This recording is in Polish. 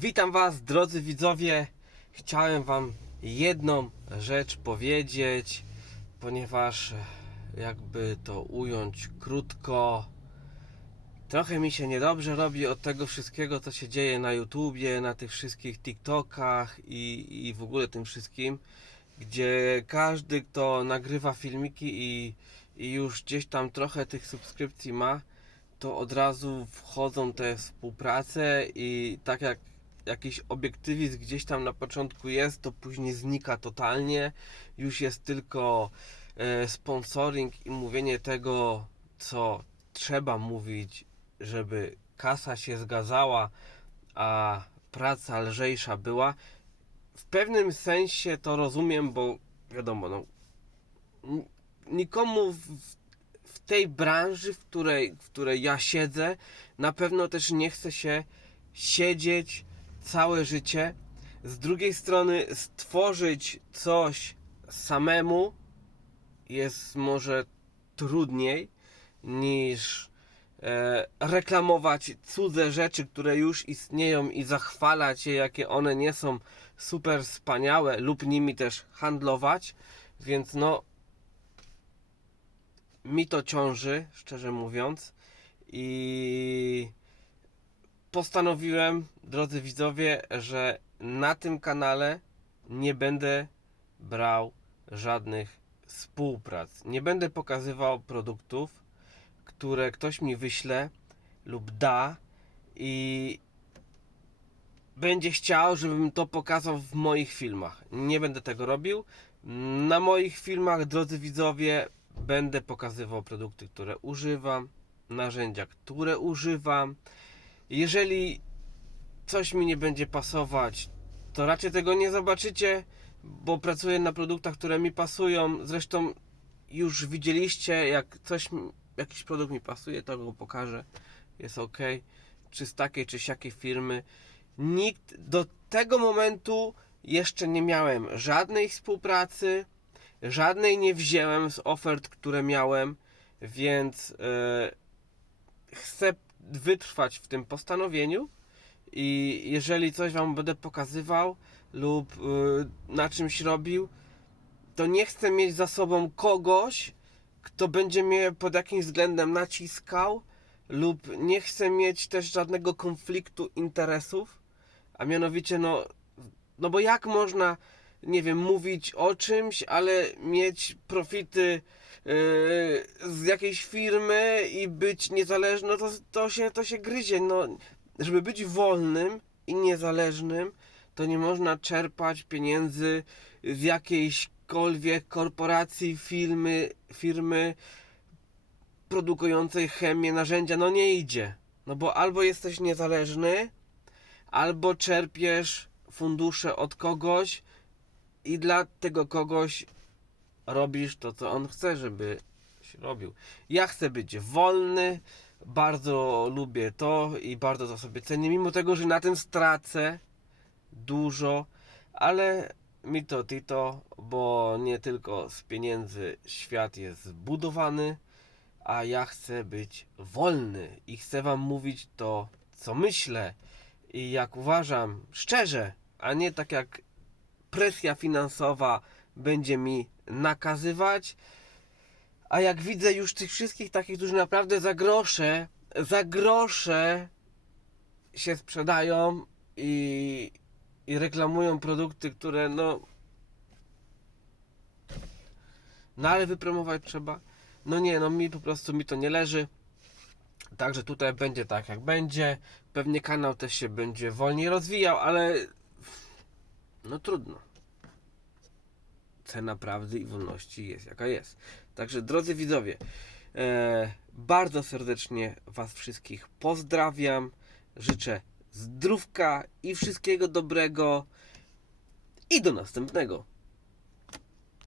Witam Was, drodzy widzowie. Chciałem Wam jedną rzecz powiedzieć, ponieważ jakby to ująć krótko, trochę mi się niedobrze robi od tego wszystkiego, co się dzieje na YouTubie, na tych wszystkich TikTokach i, i w ogóle tym wszystkim, gdzie każdy, kto nagrywa filmiki i, i już gdzieś tam trochę tych subskrypcji ma, to od razu wchodzą te współprace i tak jak jakiś obiektywizm gdzieś tam na początku jest, to później znika totalnie. Już jest tylko e, sponsoring i mówienie tego, co trzeba mówić, żeby kasa się zgadzała, a praca lżejsza była. W pewnym sensie to rozumiem, bo wiadomo, no, nikomu w, w tej branży, w której, w której ja siedzę, na pewno też nie chce się siedzieć całe życie. Z drugiej strony, stworzyć coś samemu jest może trudniej niż e, reklamować cudze rzeczy, które już istnieją i zachwalać je, jakie one nie są super wspaniałe, lub nimi też handlować. Więc no, mi to ciąży, szczerze mówiąc. I postanowiłem, drodzy widzowie, że na tym kanale nie będę brał żadnych współprac. Nie będę pokazywał produktów, które ktoś mi wyśle lub da i będzie chciał, żebym to pokazał w moich filmach. Nie będę tego robił. Na moich filmach, drodzy widzowie, będę pokazywał produkty, które używam, narzędzia, które używam. Jeżeli coś mi nie będzie pasować, to raczej tego nie zobaczycie, bo pracuję na produktach, które mi pasują. Zresztą już widzieliście, jak coś, jakiś produkt mi pasuje, to go pokażę. Jest ok. Czy z takiej, czy siakiej firmy. Nikt do tego momentu jeszcze nie miałem żadnej współpracy, żadnej nie wziąłem z ofert, które miałem, więc e, chcę wytrwać w tym postanowieniu i jeżeli coś Wam będę pokazywał lub y, na czymś robił, to nie chcę mieć za sobą kogoś, kto będzie mnie pod jakimś względem naciskał lub nie chcę mieć też żadnego konfliktu interesów, a mianowicie no, no bo jak można, nie wiem, mówić o czymś, ale mieć profity yy, z jakiejś firmy i być niezależny, no to, to, się, to się gryzie. No, żeby być wolnym i niezależnym, to nie można czerpać pieniędzy z jakiejśkolwiek korporacji, firmy, firmy produkującej chemię, narzędzia. No nie idzie. No bo albo jesteś niezależny, albo czerpiesz fundusze od kogoś i dla tego kogoś robisz to, co on chce, żeby się robił. Ja chcę być wolny, bardzo lubię to i bardzo to sobie cenię, mimo tego, że na tym stracę dużo, ale mi to tito, bo nie tylko z pieniędzy świat jest zbudowany, a ja chcę być wolny i chcę wam mówić to, co myślę i jak uważam, szczerze, a nie tak jak presja finansowa będzie mi nakazywać. A jak widzę już tych wszystkich takich, którzy naprawdę za grosze, za grosze się sprzedają i, i reklamują produkty, które no. No ale wypromować trzeba. No nie, no mi po prostu mi to nie leży. Także tutaj będzie tak jak będzie. Pewnie kanał też się będzie wolniej rozwijał, ale no trudno. Cena prawdy i wolności jest jaka jest. Także drodzy widzowie, e, bardzo serdecznie Was wszystkich pozdrawiam. Życzę zdrówka i wszystkiego dobrego. I do następnego.